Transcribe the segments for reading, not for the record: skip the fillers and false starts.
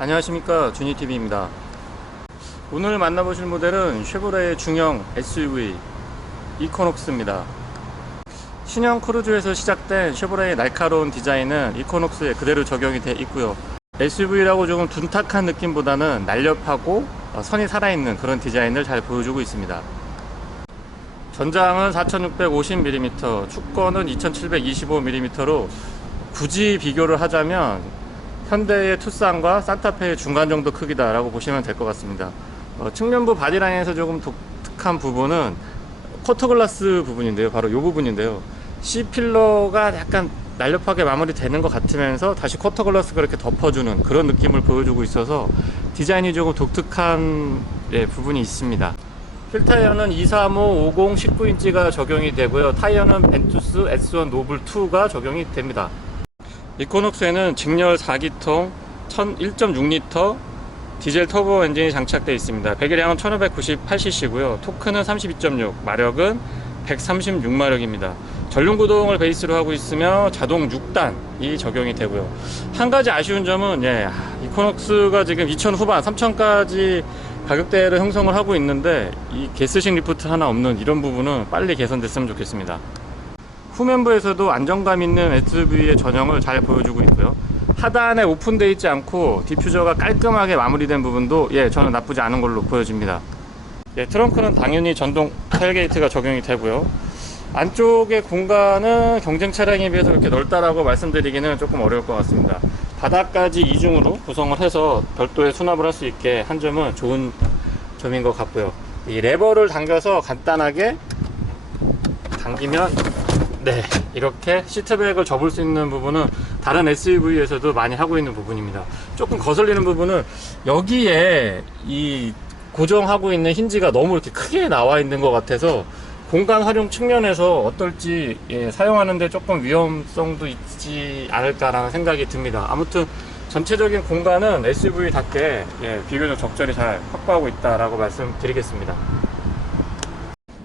안녕하십니까, 주니TV입니다. 오늘 만나보실 모델은 쉐보레의 중형 SUV 이코녹스입니다. 신형 크루즈에서 시작된 쉐보레의 날카로운 디자인은 이코녹스에 그대로 적용이 되어 있고요. SUV라고 조금 둔탁한 느낌보다는 날렵하고 선이 살아있는 그런 디자인을 잘 보여주고 있습니다. 전장은 4650mm, 축권은 2725mm로 굳이 비교를 하자면 현대의 투싼과 산타페의 중간 정도 크기다 라고 보시면 될 것 같습니다. 측면부 바디라인에서 조금 독특한 부분은 커터글라스 부분인데요, 바로 이 부분인데요, C필러가 약간 날렵하게 마무리되는 것 같으면서 다시 커터글라스가 이렇게 덮어주는 그런 느낌을 보여주고 있어서 디자인이 조금 독특한 부분이 있습니다. 휠타이어는 235, 50, 19인치가 적용이 되고요. 타이어는 벤투스 S1 노블2가 적용이 됩니다. 이코녹스에는 직렬 4기통 1.6L 디젤 터보 엔진이 장착되어 있습니다. 배기량은 1598cc고요. 토크는 32.6, 마력은 136마력입니다. 전륜구동을 베이스로 하고 있으며 자동 6단이 적용이 되고요. 한 가지 아쉬운 점은 이코녹스가 지금 2000 후반 3000까지 가격대를 형성을 하고 있는데 이 게스식 리프트 하나 없는 이런 부분은 빨리 개선됐으면 좋겠습니다. 후면부에서도 안정감 있는 SUV의 전형을 잘 보여주고 있고요. 하단에 오픈되어 있지 않고 디퓨저가 깔끔하게 마무리된 부분도 저는 나쁘지 않은 걸로 보여집니다. 트렁크는 당연히 전동 테일게이트가 적용이 되고요. 안쪽의 공간은 경쟁 차량에 비해서 이렇게 넓다라고 말씀드리기는 조금 어려울 것 같습니다. 바닥까지 이중으로 구성을 해서 별도의 수납을 할 수 있게 한 점은 좋은 점인 것 같고요. 이 레버를 당겨서 간단하게 당기면 이렇게 시트백을 접을 수 있는 부분은 다른 SUV에서도 많이 하고 있는 부분입니다. 조금 거슬리는 부분은 여기에 이 고정하고 있는 힌지가 너무 이렇게 크게 나와 있는 것 같아서 공간 활용 측면에서 어떨지 사용하는데 조금 위험성도 있지 않을까라는 생각이 듭니다. 아무튼 전체적인 공간은 SUV답게 비교적 적절히 잘 확보하고 있다라고 말씀드리겠습니다.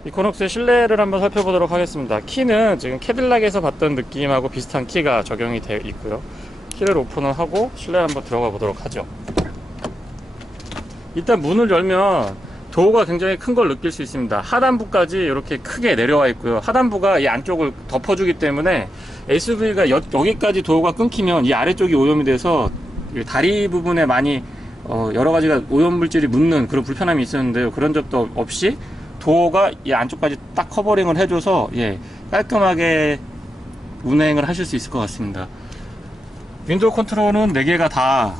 이코녹스의 실내를 한번 살펴보도록 하겠습니다. 키는 지금 캐딜락에서 봤던 느낌하고 비슷한 키가 적용이 되어 있고요. 키를 오픈을 하고 실내에 한번 들어가 보도록 하죠. 일단 문을 열면 도어가 굉장히 큰 걸 느낄 수 있습니다. 하단부까지 이렇게 크게 내려와 있고요. 하단부가 이 안쪽을 덮어주기 때문에 SUV가 여기까지 도어가 끊기면 이 아래쪽이 오염이 돼서 다리 부분에 많이 여러 가지가 오염물질이 묻는 그런 불편함이 있었는데요. 그런 적도 없이 도어가 이 안쪽까지 딱 커버링을 해줘서 깔끔하게 운행을 하실 수 있을 것 같습니다. 윈도우 컨트롤은 4개가 다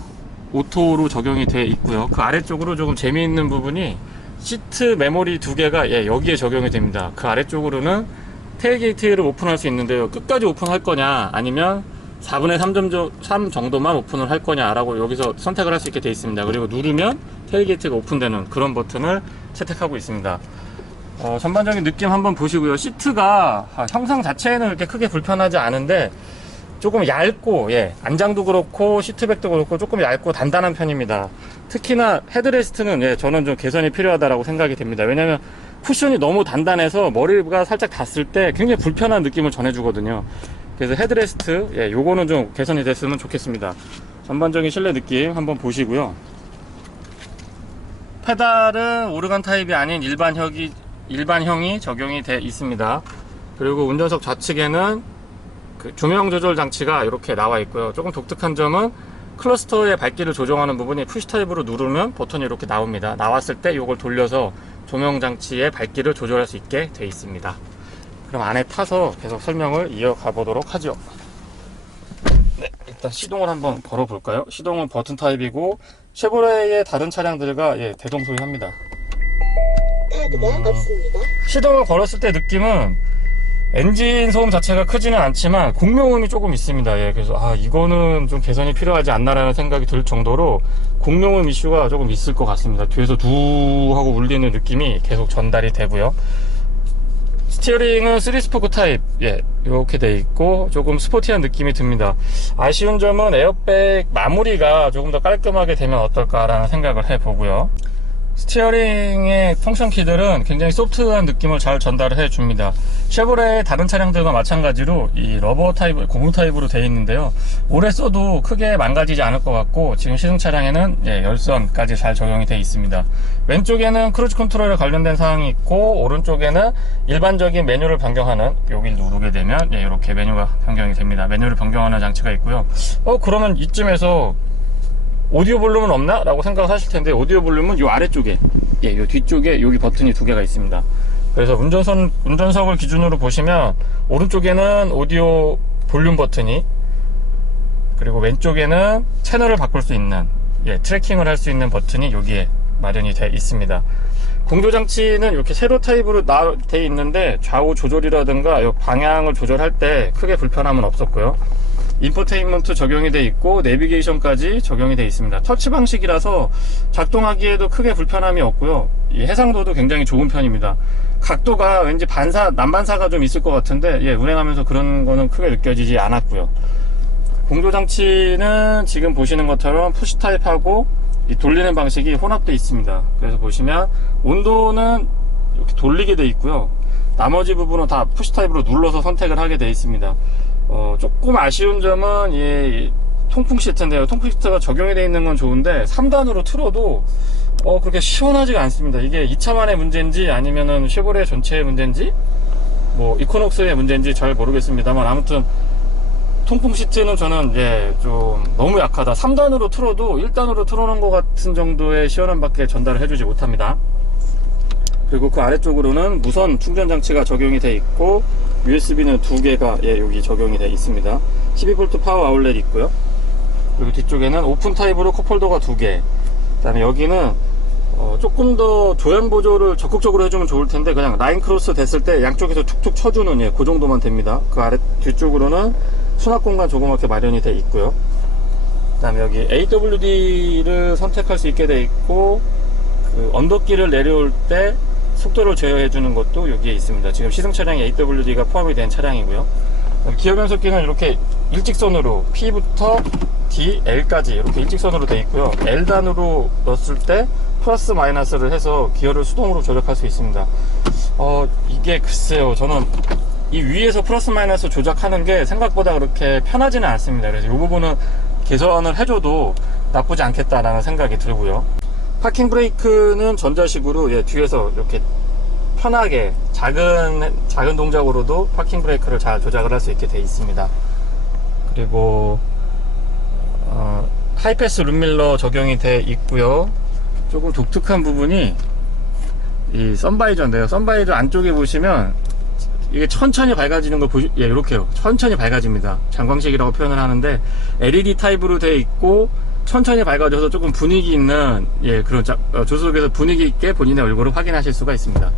오토로 적용이 되어 있고요. 그 아래쪽으로 조금 재미있는 부분이 시트 메모리 2개가 여기에 적용이 됩니다. 그 아래쪽으로는 테일게이트를 오픈할 수 있는데요, 끝까지 오픈할 거냐 아니면 4분의 3 정도만 오픈을 할 거냐 라고 여기서 선택을 할 수 있게 되어 있습니다. 그리고 누르면 테일게이트가 오픈되는 그런 버튼을 채택하고 있습니다. 전반적인 느낌 한번 보시고요. 시트가 형상 자체는 이렇게 크게 불편하지 않은데 조금 얇고 안장도 그렇고 시트백도 그렇고 조금 얇고 단단한 편입니다. 특히나 헤드레스트는 저는 좀 개선이 필요하다고 생각이 됩니다. 왜냐면 쿠션이 너무 단단해서 머리가 살짝 닿았을 때 굉장히 불편한 느낌을 전해주거든요. 그래서 헤드레스트 요거는 좀 개선이 됐으면 좋겠습니다. 전반적인 실내 느낌 한번 보시고요. 페달은 오르간 타입이 아닌 일반형이 적용이 되어 있습니다. 그리고 운전석 좌측에는 조명 조절 장치가 이렇게 나와 있고요. 조금 독특한 점은 클러스터의 밝기를 조정하는 부분이 푸시 타입으로 누르면 버튼이 이렇게 나옵니다. 나왔을 때 이걸 돌려서 조명 장치의 밝기를 조절할 수 있게 되어 있습니다. 그럼 안에 타서 계속 설명을 이어가 보도록 하죠. 일단 시동을 한번 걸어 볼까요? 시동은 버튼 타입이고 쉐보레의 다른 차량들과 대동소이합니다. 시동을 걸었을 때 느낌은 엔진 소음 자체가 크지는 않지만 공명음이 조금 있습니다. 그래서 이거는 좀 개선이 필요하지 않나라는 생각이 들 정도로 공명음 이슈가 조금 있을 것 같습니다. 뒤에서 두 하고 울리는 느낌이 계속 전달이 되고요. 스티어링은 3스포크 타입 이렇게 돼 있고 조금 스포티한 느낌이 듭니다. 아쉬운 점은 에어백 마무리가 조금 더 깔끔하게 되면 어떨까라는 생각을 해보고요. 스티어링의 펑션 키들은 굉장히 소프트한 느낌을 잘 전달을 해줍니다. 쉐보레의 다른 차량들과 마찬가지로 이 러버 타입, 고무 타입으로 되어 있는데요. 오래 써도 크게 망가지지 않을 것 같고, 지금 시승 차량에는 열선까지 잘 적용이 되어 있습니다. 왼쪽에는 크루즈 컨트롤에 관련된 사항이 있고, 오른쪽에는 일반적인 메뉴를 변경하는, 여기를 누르게 되면 이렇게 메뉴가 변경이 됩니다. 메뉴를 변경하는 장치가 있고요. 그러면 이쯤에서 오디오 볼륨은 없나? 라고 생각하실 텐데, 오디오 볼륨은 요 아래쪽에, 요 뒤쪽에 여기 버튼이 두 개가 있습니다. 그래서 운전석을 기준으로 보시면, 오른쪽에는 오디오 볼륨 버튼이, 그리고 왼쪽에는 채널을 바꿀 수 있는, 트래킹을 할 수 있는 버튼이 여기에 마련이 되어 있습니다. 공조장치는 이렇게 세로 타입으로 되어 있는데, 좌우 조절이라든가 요 방향을 조절할 때 크게 불편함은 없었고요. 인포테인먼트 적용이 되어 있고 내비게이션까지 적용이 되어 있습니다. 터치 방식이라서 작동하기에도 크게 불편함이 없고요. 이 해상도도 굉장히 좋은 편입니다. 각도가 왠지 난반사가 좀 있을 것 같은데 운행하면서 그런 거는 크게 느껴지지 않았고요. 공조장치는 지금 보시는 것처럼 푸시 타입하고 이 돌리는 방식이 혼합되어 있습니다. 그래서 보시면 온도는 이렇게 돌리게 되어 있고요. 나머지 부분은 다 푸시 타입으로 눌러서 선택을 하게 되어 있습니다. 조금 아쉬운 점은 이 통풍 시트인데요. 통풍 시트가 적용이 되어 있는 건 좋은데 3단으로 틀어도 그렇게 시원하지가 않습니다. 이게 이 차만의 문제인지 아니면은 쉐보레 전체의 문제인지 뭐 이코녹스의 문제인지 잘 모르겠습니다만, 아무튼 통풍 시트는 저는 좀 너무 약하다. 3단으로 틀어도 1단으로 틀어놓은 것 같은 정도의 시원함밖에 전달을 해주지 못합니다. 그리고 그 아래쪽으로는 무선 충전 장치가 적용이 되어 있고, USB는 두 개가 여기 적용이 되어 있습니다. 12V 파워 아울렛 있고요. 그리고 뒤쪽에는 오픈 타입으로 컵홀더가 두 개. 그 다음에 여기는 조금 더 조향 보조를 적극적으로 해주면 좋을 텐데, 그냥 라인 크로스 됐을 때 양쪽에서 툭툭 쳐주는 그 정도만 됩니다. 그 아래 뒤쪽으로는 수납 공간 조그맣게 마련이 되어 있고요. 그 다음에 여기 AWD를 선택할 수 있게 되어 있고, 그 언덕길을 내려올 때 속도를 제어해 주는 것도 여기에 있습니다. 지금 시승 차량에 AWD가 포함이 된 차량이고요. 기어 변속기는 이렇게 일직선으로 P부터 D, L까지 이렇게 일직선으로 되어 있고요. L단으로 넣었을 때 플러스 마이너스를 해서 기어를 수동으로 조작할 수 있습니다. 이게 글쎄요, 저는 이 위에서 플러스 마이너스 조작하는 게 생각보다 그렇게 편하지는 않습니다. 그래서 이 부분은 개선을 해줘도 나쁘지 않겠다라는 생각이 들고요. 파킹 브레이크는 전자식으로 뒤에서 이렇게 편하게 작은 동작으로도 파킹 브레이크를 잘 조작을 할 수 있게 되어 있습니다. 그리고 하이패스 룸밀러 적용이 되어 있고요. 조금 독특한 부분이 이 선바이저인데요. 선바이저 안쪽에 보시면 이게 천천히 밝아지는 걸 이렇게요. 천천히 밝아집니다. 장광식이라고 표현을 하는데, LED 타입으로 되어 있고 천천히 밝아져서 조금 분위기 있는 그런 조수석에서 분위기 있게 본인의 얼굴을 확인하실 수가 있습니다.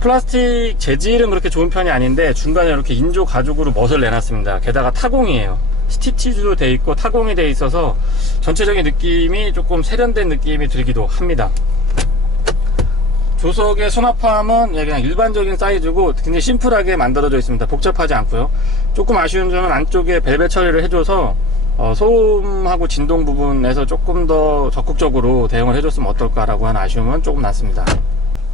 플라스틱 재질은 그렇게 좋은 편이 아닌데 중간에 이렇게 인조 가죽으로 멋을 내놨습니다. 게다가 타공이에요. 스티치도 되어 있고 타공이 되어 있어서 전체적인 느낌이 조금 세련된 느낌이 들기도 합니다. 조석의 수납함은 그냥 일반적인 사이즈고 굉장히 심플하게 만들어져 있습니다. 복잡하지 않고요. 조금 아쉬운 점은 안쪽에 벨벳 처리를 해줘서 소음하고 진동 부분에서 조금 더 적극적으로 대응을 해줬으면 어떨까라고 하는 아쉬움은 조금 났습니다.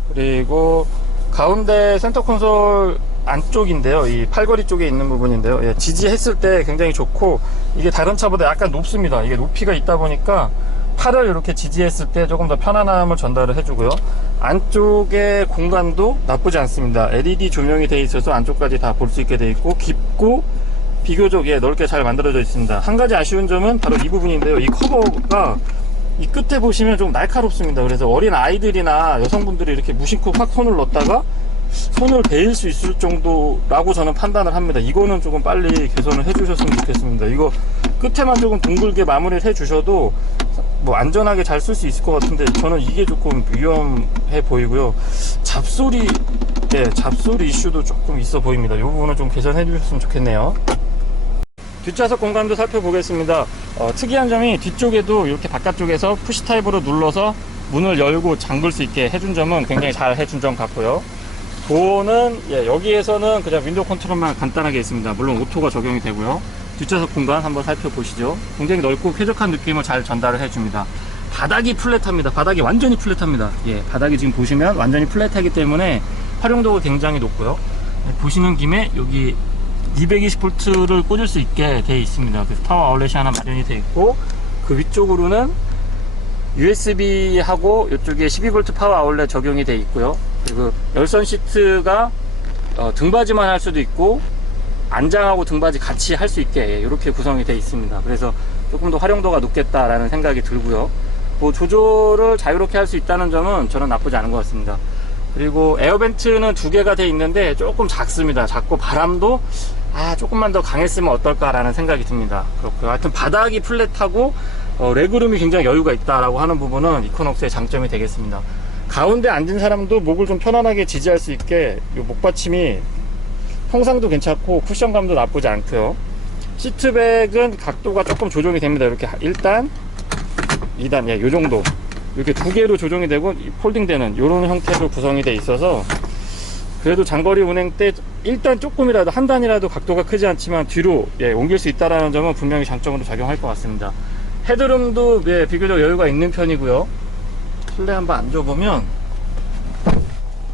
그리고 가운데 센터 콘솔 안쪽인데요, 이 팔걸이 쪽에 있는 부분인데요, 지지했을 때 굉장히 좋고, 이게 다른 차보다 약간 높습니다. 이게 높이가 있다 보니까 팔을 이렇게 지지했을 때 조금 더 편안함을 전달을 해주고요. 안쪽의 공간도 나쁘지 않습니다. LED 조명이 되어 있어서 안쪽까지 다 볼 수 있게 되어 있고, 깊고 비교적 넓게 잘 만들어져 있습니다. 한 가지 아쉬운 점은 바로 이 부분인데요. 이 커버가 이 끝에 보시면 좀 날카롭습니다. 그래서 어린 아이들이나 여성분들이 이렇게 무심코 확 손을 넣었다가 손을 베일 수 있을 정도라고 저는 판단을 합니다. 이거는 조금 빨리 개선을 해주셨으면 좋겠습니다. 이거 끝에만 조금 둥글게 마무리를 해주셔도 뭐 안전하게 잘 쓸 수 있을 것 같은데, 저는 이게 조금 위험해 보이고요. 잡소리 이슈도 조금 있어 보입니다. 이 부분은 좀 개선해 주셨으면 좋겠네요. 뒷좌석 공간도 살펴보겠습니다. 특이한 점이 뒤쪽에도 이렇게 바깥쪽에서 푸시 타입으로 눌러서 문을 열고 잠글 수 있게 해준 점은 굉장히 잘 해준 점 같고요. 도어는 여기에서는 그냥 윈도우 컨트롤만 간단하게 있습니다. 물론 오토가 적용이 되고요. 뒷좌석 공간 한번 살펴보시죠. 굉장히 넓고 쾌적한 느낌을 잘 전달을 해줍니다. 바닥이 플랫합니다. 바닥이 완전히 플랫합니다. 예, 바닥이 지금 보시면 완전히 플랫하기 때문에 활용도가 굉장히 높고요. 예, 보시는 김에 여기 220V를 꽂을 수 있게 되어 있습니다. 그래서 파워 아울렛이 하나 마련이 되어 있고, 그 위쪽으로는 USB하고 이쪽에 12V 파워 아울렛 적용이 되어 있고요. 그리고 열선 시트가 등받이만 할 수도 있고 안장하고 등받이 같이 할 수 있게 이렇게 구성이 되어 있습니다. 그래서 조금 더 활용도가 높겠다라는 생각이 들고요. 뭐 조절을 자유롭게 할 수 있다는 점은 저는 나쁘지 않은 것 같습니다. 그리고 에어벤트는 두 개가 되어 있는데 조금 작습니다. 작고 바람도 조금만 더 강했으면 어떨까라는 생각이 듭니다. 그렇고요. 하여튼 바닥이 플랫하고 레그룸이 굉장히 여유가 있다라고 하는 부분은 이코녹스의 장점이 되겠습니다. 가운데 앉은 사람도 목을 좀 편안하게 지지할 수 있게 이 목받침이 형상도 괜찮고 쿠션감도 나쁘지 않고요. 시트백은 각도가 조금 조정이 됩니다. 이렇게 1단, 2단, 예, 요 정도 이렇게 두 개로 조정이 되고 폴딩되는 이런 형태로 구성이 되어 있어서 그래도 장거리 운행 때 일단 조금이라도 한 단이라도 각도가 크지 않지만 뒤로 옮길 수 있다는 점은 분명히 장점으로 작용할 것 같습니다. 헤드룸도 비교적 여유가 있는 편이고요. 실내 한번 앉아보면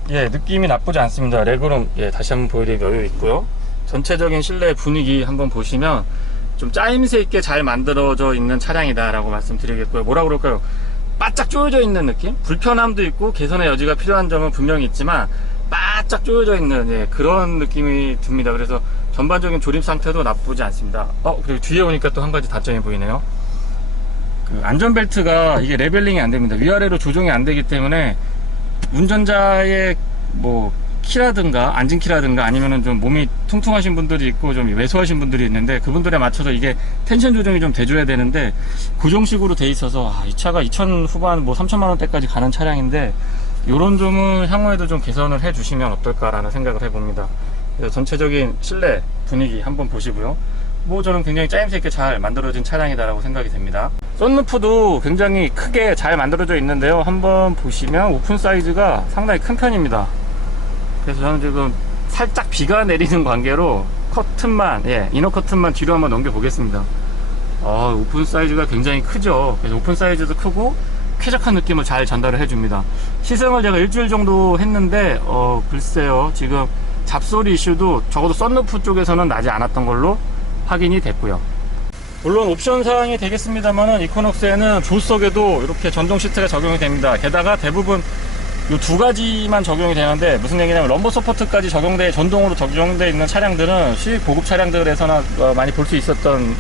느낌이 나쁘지 않습니다. 레그룸 다시 한번 보여드리면 여유 있고요. 전체적인 실내 분위기 한번 보시면 좀 짜임새 있게 잘 만들어져 있는 차량이다 라고 말씀드리겠고요. 뭐라 그럴까요? 바짝 조여져 있는 느낌? 불편함도 있고 개선의 여지가 필요한 점은 분명히 있지만 바짝 조여져 있는 그런 느낌이 듭니다. 그래서 전반적인 조립 상태도 나쁘지 않습니다. 그리고 뒤에 오니까 또 한 가지 단점이 보이네요. 그 안전벨트가 이게 레벨링이 안 됩니다. 위아래로 조정이 안 되기 때문에 운전자의 뭐 키라든가 앉은 키라든가 아니면은 좀 몸이 퉁퉁하신 분들이 있고 좀 왜소하신 분들이 있는데 그분들에 맞춰서 이게 텐션 조정이 좀 돼줘야 되는데 고정식으로 돼 있어서 이 차가 2천 후반 뭐 3천만 원대까지 가는 차량인데 요런 점은 향후에도 좀 개선을 해 주시면 어떨까라는 생각을 해봅니다. 그래서 전체적인 실내 분위기 한번 보시고요. 뭐 저는 굉장히 짜임새 있게 잘 만들어진 차량이다라고 생각이 됩니다. 썬루프도 굉장히 크게 잘 만들어져 있는데요. 한번 보시면 오픈 사이즈가 상당히 큰 편입니다. 그래서 저는 지금 살짝 비가 내리는 관계로 커튼만 이너 커튼만 뒤로 한번 넘겨 보겠습니다. 오픈 사이즈가 굉장히 크죠. 그래서 오픈 사이즈도 크고 쾌적한 느낌을 잘 전달을 해줍니다. 시승을 제가 일주일 정도 했는데 글쎄요, 지금 잡소리 이슈도 적어도 썬루프 쪽에서는 나지 않았던 걸로 확인이 됐고요. 물론 옵션 사항이 되겠습니다만은 이코녹스에는 조수석에도 이렇게 전동 시트가 적용이 됩니다. 게다가 대부분 이 두 가지만 적용이 되는데 무슨 얘기냐면 럼버 서포트까지 전동으로 적용되어 있는 차량들은 수입 고급 차량들에서나 많이 볼 수 있었던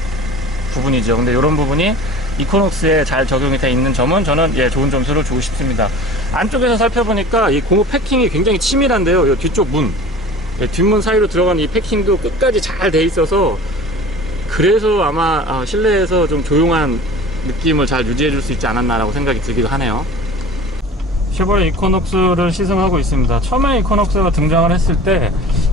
부분이죠. 근데 이런 부분이 이코녹스에 잘 적용이 되어 있는 점은 저는 좋은 점수를 주고 싶습니다. 안쪽에서 살펴보니까 이 고무 패킹이 굉장히 치밀한데요. 이 뒤쪽 문, 뒷문 사이로 들어가는 이 패킹도 끝까지 잘 돼 있어서 그래서 아마 실내에서 좀 조용한 느낌을 잘 유지해 줄 수 있지 않았나라고 생각이 들기도 하네요. 쉐보레 이코녹스를 시승하고 있습니다. 처음에 이코녹스가 등장을 했을 때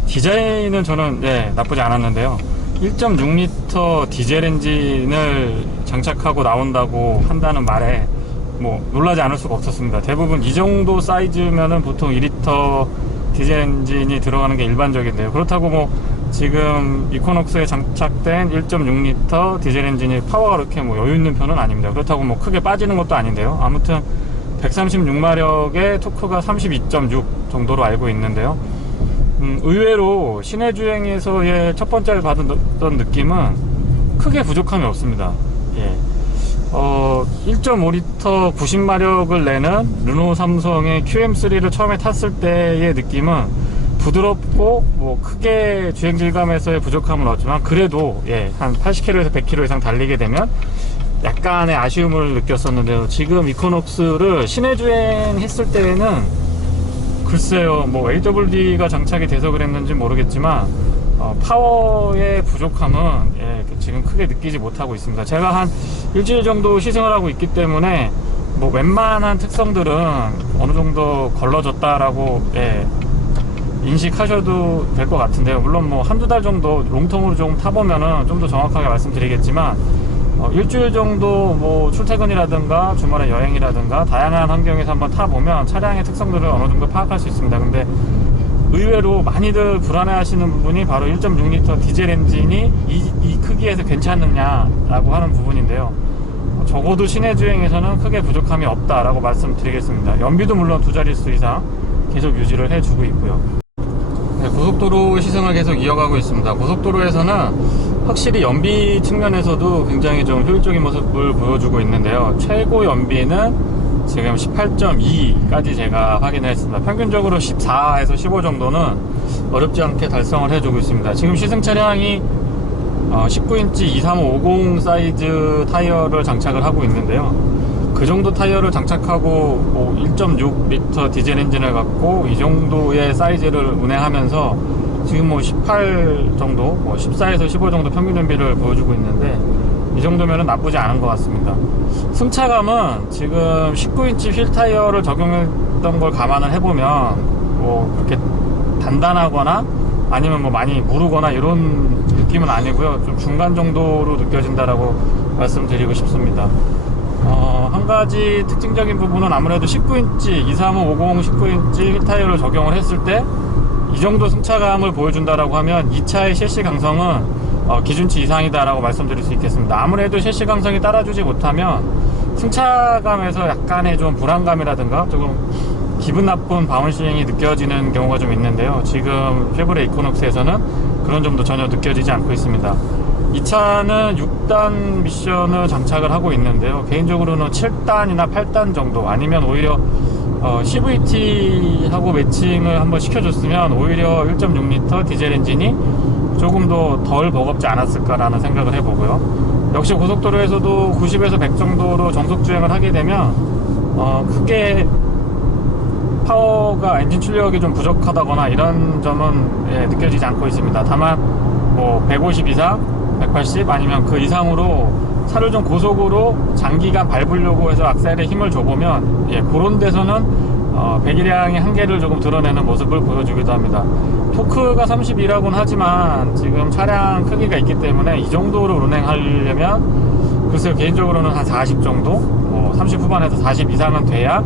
디자인은 저는 나쁘지 않았는데요. 1.6L 디젤 엔진을 장착하고 나온다고 한다는 말에 뭐 놀라지 않을 수가 없었습니다. 대부분 이 정도 사이즈면은 보통 2L 디젤 엔진이 들어가는 게 일반적인데요. 그렇다고 뭐 지금 이코녹스에 장착된 1.6L 디젤 엔진이 파워가 그렇게 뭐 여유 있는 편은 아닙니다. 그렇다고 뭐 크게 빠지는 것도 아닌데요. 아무튼 136마력의 토크가 32.6 정도로 알고 있는데요. 의외로 시내 주행에서의 첫 번째를 받았던 느낌은 크게 부족함이 없습니다. 1.5L 90마력을 내는 르노 삼성의 QM3를 처음에 탔을 때의 느낌은 부드럽고 뭐 크게 주행 질감에서의 부족함은 없지만 그래도 한 80km에서 100km 이상 달리게 되면 약간의 아쉬움을 느꼈었는데요. 지금 이코녹스를 시내 주행 했을 때에는 글쎄요, 뭐 AWD가 장착이 돼서 그랬는지 모르겠지만 파워의 부족함은 지금 크게 느끼지 못하고 있습니다. 제가 한 일주일 정도 시승을 하고 있기 때문에 뭐 웬만한 특성들은 어느 정도 걸러졌다라고 인식하셔도 될 것 같은데요. 물론 뭐 한두 달 정도 롱텀으로 좀 타보면은 좀 더 정확하게 말씀드리겠지만 일주일 정도 뭐 출퇴근이라든가 주말에 여행이라든가 다양한 환경에서 한번 타보면 차량의 특성들을 어느 정도 파악할 수 있습니다. 근데 의외로 많이들 불안해 하시는 부분이 바로 1.6L 디젤 엔진이 이 크기에서 괜찮느냐라고 하는 부분인데요. 적어도 시내 주행에서는 크게 부족함이 없다라고 말씀드리겠습니다. 연비도 물론 두 자릿수 이상 계속 유지를 해주고 있고요. 네, 고속도로 시승을 계속 이어가고 있습니다. 고속도로에서는 확실히 연비 측면에서도 굉장히 좀 효율적인 모습을 보여주고 있는데요. 최고 연비는 지금 18.2까지 제가 확인을 했습니다. 평균적으로 14에서 15 정도는 어렵지 않게 달성을 해주고 있습니다. 지금 시승 차량이 19인치 23550 사이즈 타이어를 장착을 하고 있는데요. 그 정도 타이어를 장착하고 1.6L 디젤 엔진을 갖고 이 정도의 사이즈를 운행하면서 지금 18 정도, 14에서 15 정도 평균 연비를 보여주고 있는데 이 정도면은 나쁘지 않은 것 같습니다. 승차감은 지금 19인치 휠 타이어를 적용했던 걸 감안을 해보면 그렇게 단단하거나 아니면 많이 무르거나 이런 느낌은 아니고요. 좀 중간 정도로 느껴진다라고 말씀드리고 싶습니다. 한 가지 특징적인 부분은 아무래도 19인치 23550 19인치 휠 타이어를 적용을 했을 때 이 정도 승차감을 보여준다라고 하면 이 차의 셰시 강성은 기준치 이상이다라고 말씀드릴 수 있겠습니다. 아무래도 셰시 강성이 따라주지 못하면 승차감에서 약간의 좀 불안감이라든가 조금 기분 나쁜 바운싱이 느껴지는 경우가 좀 있는데요. 지금 쉐보레 이코녹스에서는 그런 점도 전혀 느껴지지 않고 있습니다. 이 차는 6단 미션을 장착을 하고 있는데요. 개인적으로는 7단이나 8단 정도 아니면 오히려 CVT하고 매칭을 한번 시켜줬으면 오히려 1.6L 디젤 엔진이 조금 더 덜 버겁지 않았을까라는 생각을 해보고요. 역시 고속도로에서도 90에서 100 정도로 정속 주행을 하게 되면 크게 파워가 엔진 출력이 좀 부족하다거나 이런 점은 느껴지지 않고 있습니다. 다만 150 이상, 180 아니면 그 이상으로 차를 좀 고속으로 장기간 밟으려고 해서 악셀에 힘을 줘보면 그런 데서는 배기량의 한계를 조금 드러내는 모습을 보여주기도 합니다. 토크가 32라고는 하지만 지금 차량 크기가 있기 때문에 이 정도로 운행하려면 글쎄요, 개인적으로는 한 40 정도, 30 후반에서 40 이상은 돼야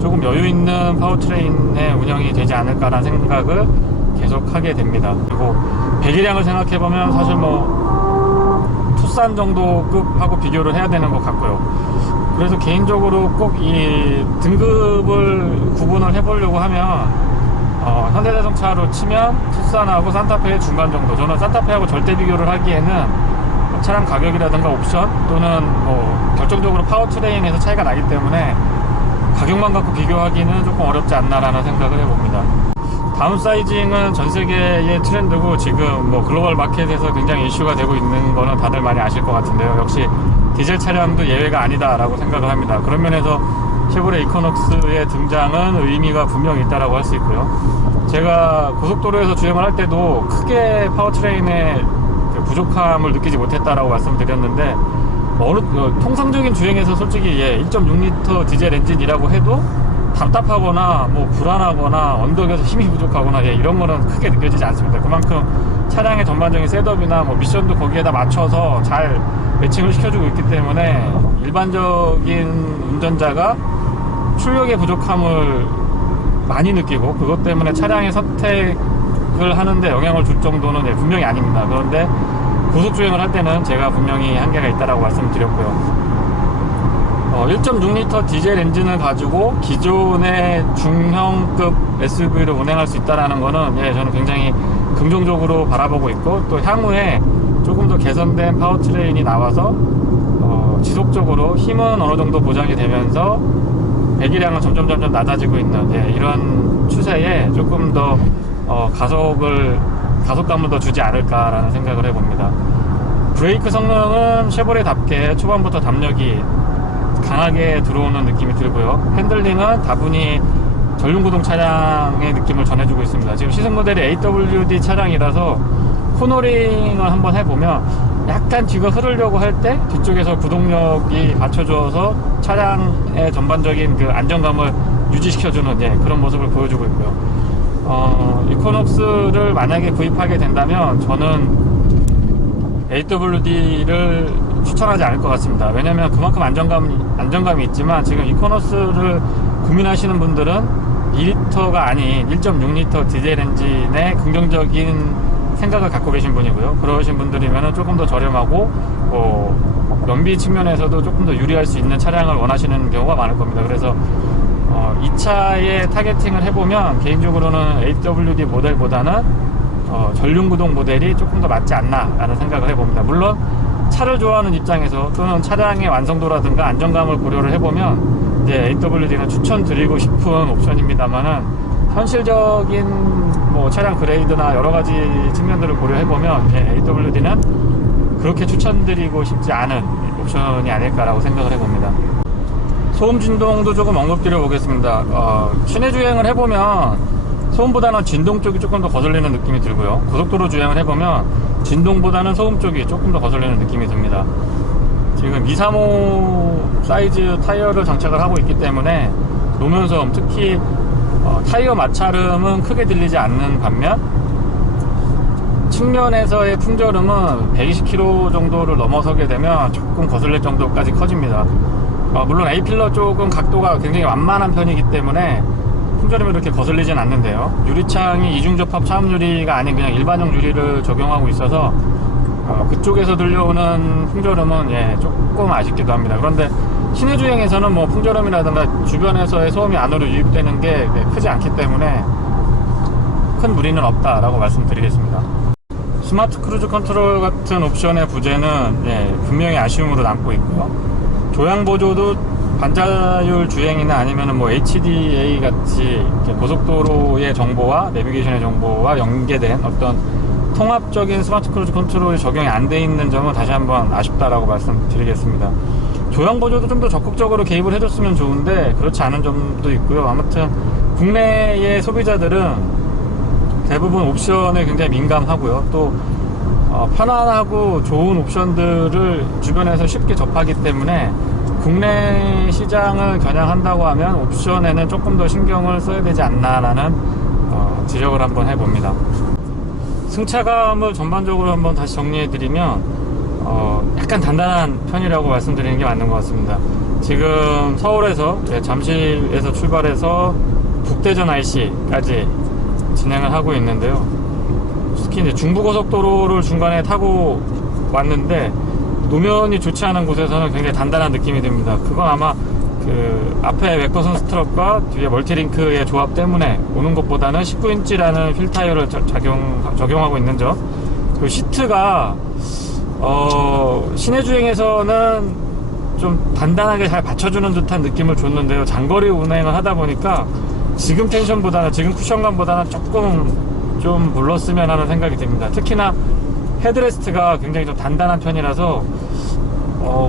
조금 여유 있는 파워트레인의 운영이 되지 않을까라는 생각을 계속 하게 됩니다. 그리고 배기량을 생각해보면 사실 투싼 정도 급하고 비교를 해야 되는 것 같고요. 그래서 개인적으로 꼭 이 등급을 구분을 해보려고 하면 현대자동차로 치면 투싼하고 산타페의 중간 정도, 저는 산타페하고 절대 비교를 하기에는 차량 가격이라든가 옵션 또는 결정적으로 파워트레인에서 차이가 나기 때문에 가격만 갖고 비교하기는 조금 어렵지 않나라는 생각을 해봅니다. 다운사이징은 전 세계의 트렌드고 지금 글로벌 마켓에서 굉장히 이슈가 되고 있는 거는 다들 많이 아실 것 같은데요. 역시 디젤 차량도 예외가 아니다라고 생각을 합니다. 그런 면에서 쉐보레 이코녹스의 등장은 의미가 분명히 있다라고 할 수 있고요. 제가 고속도로에서 주행을 할 때도 크게 파워트레인의 부족함을 느끼지 못했다라고 말씀드렸는데 통상적인 주행에서 솔직히 1.6L 디젤 엔진이라고 해도 답답하거나 불안하거나 언덕에서 힘이 부족하거나 이런 거는 크게 느껴지지 않습니다. 그만큼 차량의 전반적인 셋업이나 미션도 거기에다 맞춰서 잘 매칭을 시켜주고 있기 때문에 일반적인 운전자가 출력의 부족함을 많이 느끼고 그것 때문에 차량의 선택을 하는데 영향을 줄 정도는 분명히 아닙니다. 그런데 고속주행을 할 때는 제가 분명히 한계가 있다라고 말씀드렸고요. 1.6L 디젤 엔진을 가지고 기존의 중형급 SUV를 운행할 수 있다는 거는 저는 굉장히 긍정적으로 바라보고 있고, 또 향후에 조금 더 개선된 파워트레인이 나와서 지속적으로 힘은 어느 정도 보장이 되면서 배기량은 점점 낮아지고 있는 이런 추세에 조금 더 가속감을 더 주지 않을까라는 생각을 해봅니다. 브레이크 성능은 쉐보레답게 초반부터 담력이 강하게 들어오는 느낌이 들고요. 핸들링은 다분히 전륜구동 차량의 느낌을 전해주고 있습니다. 지금 시승 모델이 AWD 차량이라서 코너링을 한번 해보면 약간 뒤가 흐르려고 할 때 뒤쪽에서 구동력이 받쳐줘서 차량의 전반적인 그 안정감을 유지시켜주는 그런 모습을 보여주고 있고요. 이코녹스를 만약에 구입하게 된다면 저는 AWD를 추천하지 않을 것 같습니다. 왜냐면 그만큼 안정감이 있지만 지금 이코녹스를 고민하시는 분들은 2L가 아닌 1.6L 디젤 엔진의 긍정적인 생각을 갖고 계신 분이고요. 그러신 분들이면 조금 더 저렴하고 연비 측면에서도 조금 더 유리할 수 있는 차량을 원하시는 경우가 많을 겁니다. 그래서 이 차에 타겟팅을 해보면 개인적으로는 AWD 모델보다는 전륜구동 모델이 조금 더 맞지 않나 라는 생각을 해봅니다. 물론 차를 좋아하는 입장에서 또는 차량의 완성도라든가 안정감을 고려를 해보면 이제 AWD는 추천드리고 싶은 옵션입니다만은 현실적인 차량 그레이드나 여러가지 측면들을 고려해보면 AWD는 그렇게 추천드리고 싶지 않은 옵션이 아닐까라고 생각을 해봅니다. 소음 진동도 조금 언급드려 보겠습니다. 시내 주행을 해보면 소음보다는 진동 쪽이 조금 더 거슬리는 느낌이 들고요. 고속도로 주행을 해보면 진동보다는 소음 쪽이 조금 더 거슬리는 느낌이 듭니다. 지금 235 사이즈 타이어를 장착을 하고 있기 때문에 노면소음, 특히 타이어 마찰음은 크게 들리지 않는 반면 측면에서의 풍절음은 120km 정도를 넘어서게 되면 조금 거슬릴 정도까지 커집니다. 물론 A필러 쪽은 각도가 굉장히 완만한 편이기 때문에 풍절음이 그렇게 거슬리진 않는데요. 유리창이 이중접합 차음유리가 아닌 그냥 일반형 유리를 적용하고 있어서 그쪽에서 들려오는 풍절음은 조금 아쉽기도 합니다. 그런데 시내 주행에서는 풍절음이라든가 주변에서의 소음이 안으로 유입되는 게 크지 않기 때문에 큰 무리는 없다라고 말씀드리겠습니다. 스마트 크루즈 컨트롤 같은 옵션의 부재는 분명히 아쉬움으로 남고 있고요. 조향 보조도 반자율 주행이나 아니면 HDA 같이 고속도로의 정보와 내비게이션의 정보와 연계된 어떤 통합적인 스마트 크루즈 컨트롤이 적용이 안 돼 있는 점은 다시 한번 아쉽다라고 말씀드리겠습니다. 조향 보조도 좀 더 적극적으로 개입을 해줬으면 좋은데 그렇지 않은 점도 있고요. 아무튼 국내의 소비자들은 대부분 옵션에 굉장히 민감하고요. 또 편안하고 좋은 옵션들을 주변에서 쉽게 접하기 때문에 국내 시장을 겨냥한다고 하면 옵션에는 조금 더 신경을 써야 되지 않나라는 지적을 한번 해봅니다. 승차감을 전반적으로 한번 다시 정리해드리면 약간 단단한 편이라고 말씀드리는 게 맞는 것 같습니다. 지금 서울에서 잠실에서 출발해서 북대전 IC까지 진행을 하고 있는데요. 특히 이제 중부고속도로를 중간에 타고 왔는데 노면이 좋지 않은 곳에서는 굉장히 단단한 느낌이 듭니다. 그건 아마 그 앞에 맥퍼슨 스트럽과 뒤에 멀티링크의 조합 때문에 오는 것보다는 19인치라는 휠 타이어를 적용하고 있는 점. 그 시트가 시내 주행에서는 좀 단단하게 잘 받쳐주는 듯한 느낌을 줬는데요. 장거리 운행을 하다 보니까 지금 텐션보다는, 지금 쿠션감보다는 조금 좀 물렀으면 하는 생각이 듭니다. 특히나 헤드레스트가 굉장히 좀 단단한 편이라서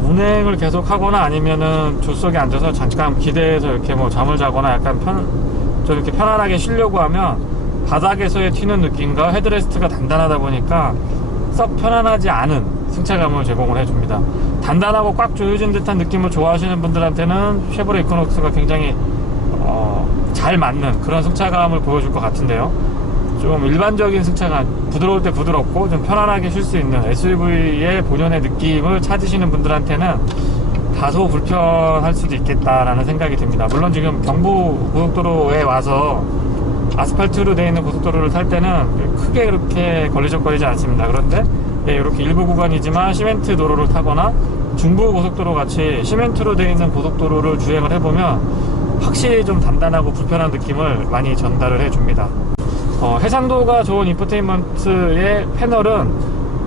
운행을 계속 하거나 아니면은 조석에 앉아서 잠깐 기대해서 이렇게 잠을 자거나 약간 좀 이렇게 편안하게 쉬려고 하면 바닥에서의 튀는 느낌과 헤드레스트가 단단하다 보니까 썩 편안하지 않은 승차감을 제공을 해줍니다. 단단하고 꽉 조여진 듯한 느낌을 좋아하시는 분들한테는 쉐보레 이코노스가 굉장히 잘 맞는 그런 승차감을 보여줄 것 같은데요. 좀 일반적인 승차감, 부드러울 때 부드럽고 좀 편안하게 쉴 수 있는 SUV의 본연의 느낌을 찾으시는 분들한테는 다소 불편할 수도 있겠다라는 생각이 듭니다. 물론 지금 경부 고속도로에 와서 아스팔트로 되어 있는 고속도로를 탈 때는 크게 그렇게 걸리적거리지 않습니다. 그런데 이렇게 일부 구간이지만 시멘트 도로를 타거나 중부 고속도로 같이 시멘트로 되어 있는 고속도로를 주행을 해보면 확실히 좀 단단하고 불편한 느낌을 많이 전달을 해줍니다. 해상도가 좋은 인포테인먼트의 패널은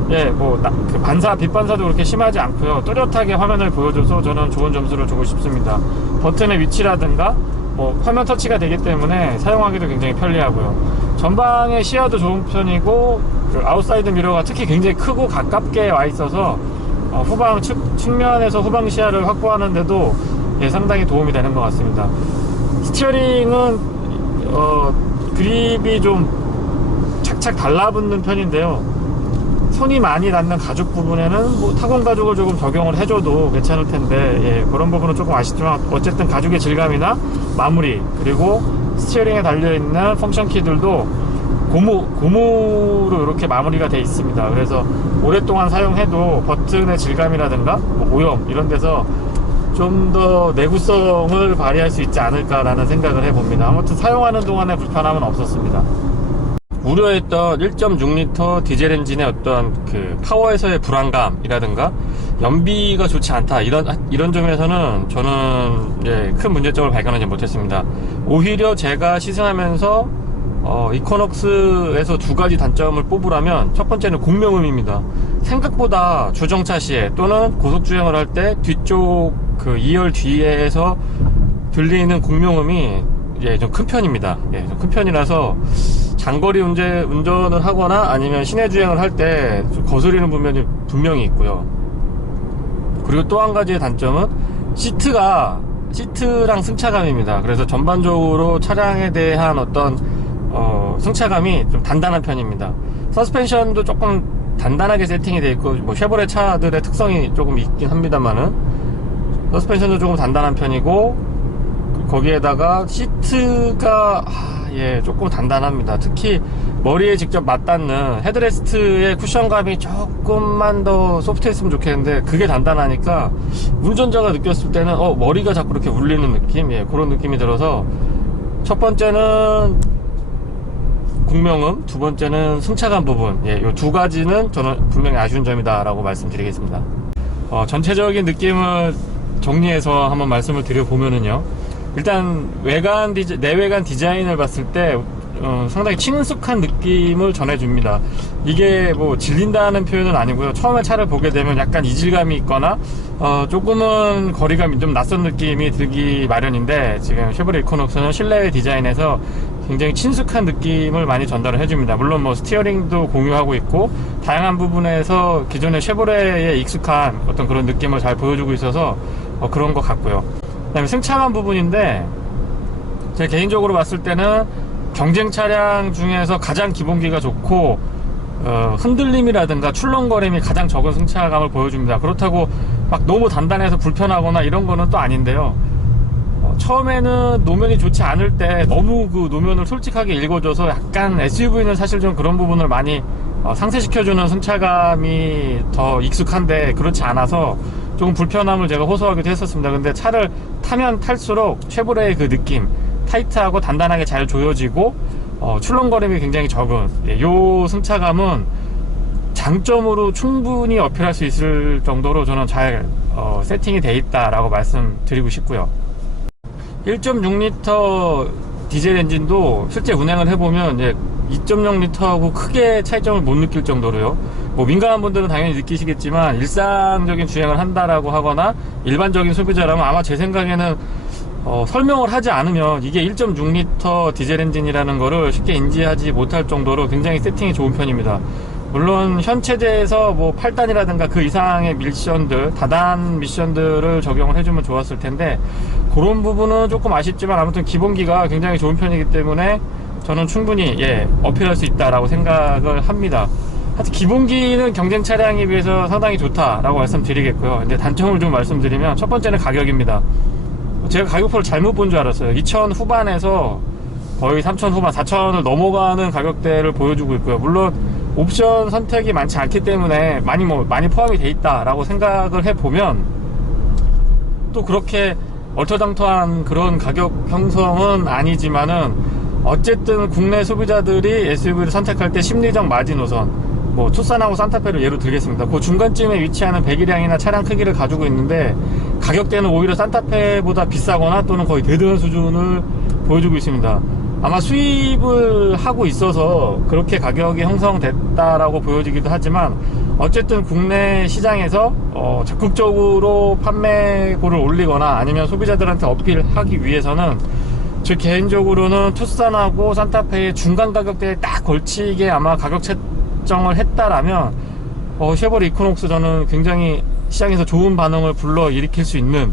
그 반사, 빛반사도 그렇게 심하지 않고요. 뚜렷하게 화면을 보여줘서 저는 좋은 점수를 주고 싶습니다. 버튼의 위치라든가 화면 터치가 되기 때문에 사용하기도 굉장히 편리하고요. 전방의 시야도 좋은 편이고 그 아웃사이드 미러가 특히 굉장히 크고 가깝게 와 있어서 후방 측면에서 후방 시야를 확보하는데도 상당히 도움이 되는 것 같습니다. 스티어링은 그립이 좀 착착 달라붙는 편인데요. 손이 많이 닿는 가죽 부분에는 타공 가죽을 조금 적용을 해줘도 괜찮을 텐데 그런 부분은 조금 아쉽지만 어쨌든 가죽의 질감이나 마무리, 그리고 스티어링에 달려있는 펑션 키들도 고무로 이렇게 마무리가 되어 있습니다. 그래서 오랫동안 사용해도 버튼의 질감이라든가 오염 이런 데서 좀 더 내구성을 발휘할 수 있지 않을까라는 생각을 해봅니다. 아무튼 사용하는 동안에 불편함은 없었습니다. 우려했던 1.6L 디젤 엔진의 어떤 그 파워에서의 불안감이라든가 연비가 좋지 않다 이런 점에서는 저는 큰 문제점을 발견하지 못했습니다. 오히려 제가 시승하면서 이코녹스에서 두 가지 단점을 뽑으라면 첫 번째는 공명음입니다. 생각보다 주정차 시에 또는 고속주행을 할 때 뒤쪽 그 2열 뒤에서 들리는 공명음이 좀 큰 편입니다. 좀 큰 편이라서 장거리 운전을 하거나 아니면 시내 주행을 할 때 거스리는 부분이 분명히 있고요. 그리고 또 한 가지의 단점은 시트랑 승차감입니다. 그래서 전반적으로 차량에 대한 어떤 승차감이 좀 단단한 편입니다. 서스펜션도 조금 단단하게 세팅이 되어 있고, 뭐 쉐보레 차들의 특성이 조금 있긴 합니다만은 서스펜션도 조금 단단한 편이고, 거기에다가 시트가 조금 단단합니다. 특히 머리에 직접 맞닿는 헤드레스트의 쿠션감이 조금만 더 소프트했으면 좋겠는데 그게 단단하니까 운전자가 느꼈을 때는 머리가 자꾸 이렇게 울리는 느낌, 그런 느낌이 들어서 첫 번째는 공명음, 두 번째는 승차감 부분, 이 두 가지는 저는 분명히 아쉬운 점이다 라고 말씀드리겠습니다. 전체적인 느낌을 정리해서 한번 말씀을 드려보면은요, 일단 내외관 디자인을 봤을 때 상당히 친숙한 느낌을 전해줍니다. 이게 뭐 질린다는 표현은 아니고요, 처음에 차를 보게 되면 약간 이질감이 있거나 조금은 거리감이 좀 낯선 느낌이 들기 마련인데, 지금 쉐보레 이코녹스는 실내외 디자인에서 굉장히 친숙한 느낌을 많이 전달을 해줍니다. 물론 뭐 스티어링도 공유하고 있고 다양한 부분에서 기존의 쉐보레에 익숙한 어떤 그런 느낌을 잘 보여주고 있어서 그런 것 같고요. 그 다음에 승차감 부분인데, 제가 개인적으로 봤을 때는 경쟁 차량 중에서 가장 기본기가 좋고 흔들림이라든가 출렁거림이 가장 적은 승차감을 보여줍니다. 그렇다고 막 너무 단단해서 불편하거나 이런 거는 또 아닌데요, 처음에는 노면이 좋지 않을 때 너무 그 노면을 솔직하게 읽어줘서 약간 SUV는 사실 좀 그런 부분을 많이 상쇄시켜주는 승차감이 더 익숙한데, 그렇지 않아서 조금 불편함을 제가 호소하기도 했었습니다. 근데 차를 타면 탈수록 쉐보레의 그 느낌, 타이트하고 단단하게 잘 조여지고 출렁거림이 굉장히 적은 요 승차감은 장점으로 충분히 어필할 수 있을 정도로 저는 잘 세팅이 돼 있다라고 말씀드리고 싶고요. 1.6L 디젤 엔진도 실제 운행을 해보면 2.0L하고 크게 차이점을 못 느낄 정도로요, 뭐 민감한 분들은 당연히 느끼시겠지만 일상적인 주행을 한다라고 하거나 일반적인 소비자라면 아마 제 생각에는 설명을 하지 않으면 이게 1.6L 디젤 엔진이라는 거를 쉽게 인지하지 못할 정도로 굉장히 세팅이 좋은 편입니다. 물론 현 체제에서 뭐 8단이라든가 그 이상의 미션들, 다단 미션들을 적용을 해주면 좋았을 텐데 그런 부분은 조금 아쉽지만 아무튼 기본기가 굉장히 좋은 편이기 때문에 저는 충분히 어필할 수 있다라고 생각을 합니다. 하여튼 기본기는 경쟁 차량에 비해서 상당히 좋다라고 말씀드리겠고요. 근데 단점을 좀 말씀드리면 첫 번째는 가격입니다. 제가 가격표를 잘못 본 줄 알았어요. 2,000 후반에서 거의 3,000 후반, 4,000을 넘어가는 가격대를 보여주고 있고요. 물론 옵션 선택이 많지 않기 때문에 많이 포함이 돼 있다라고 생각을 해보면 또 그렇게 얼토당토한 그런 가격 형성은 아니지만은 어쨌든 국내 소비자들이 SUV를 선택할 때 심리적 마지노선, 뭐 투싼하고 산타페를 예로 들겠습니다. 그 중간쯤에 위치하는 배기량이나 차량 크기를 가지고 있는데 가격대는 오히려 산타페보다 비싸거나 또는 거의 대등한 수준을 보여주고 있습니다. 아마 수입을 하고 있어서 그렇게 가격이 형성됐다라고 보여지기도 하지만 어쨌든 국내 시장에서 적극적으로 판매고를 올리거나 아니면 소비자들한테 어필하기 위해서는 제 개인적으로는 투싼하고 산타페의 중간 가격대에 딱 걸치게 아마 가격 책정을 했다라면 쉐보레 이코녹스 저는 굉장히 시장에서 좋은 반응을 불러일으킬 수 있는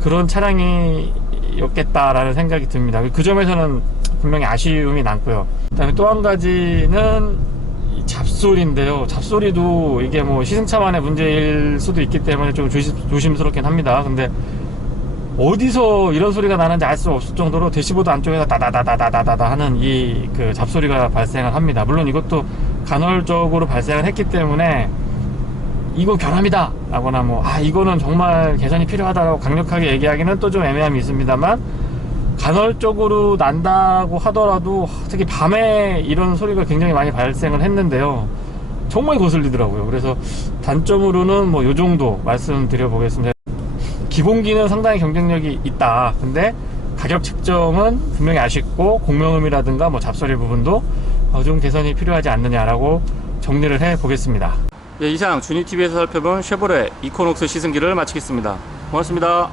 그런 차량이었겠다라는 생각이 듭니다. 그 점에서는 분명히 아쉬움이 남고요. 그 다음에 또 한 가지는 잡소리인데요. 잡소리도 이게 뭐 시승차만의 문제일 수도 있기 때문에 좀 조심스럽긴 합니다. 근데 어디서 이런 소리가 나는지 알 수 없을 정도로 대시보드 안쪽에서 다다다다다다다 하는 이 그 잡소리가 발생을 합니다. 물론 이것도 간헐적으로 발생을 했기 때문에 이건 결함이다 라거나 이거는 정말 개선이 필요하다라고 강력하게 얘기하기는 또 좀 애매함이 있습니다만, 간헐적으로 난다고 하더라도 특히 밤에 이런 소리가 굉장히 많이 발생을 했는데요. 정말 거슬리더라고요. 그래서 단점으로는 뭐 요 정도 말씀드려 보겠습니다. 기본기는 상당히 경쟁력이 있다. 근데 가격 책정은 분명히 아쉽고 공명음이라든가 뭐 잡소리 부분도 좀 개선이 필요하지 않느냐라고 정리를 해 보겠습니다. 예, 이상 주니TV에서 살펴본 쉐보레 이코녹스 시승기를 마치겠습니다. 고맙습니다.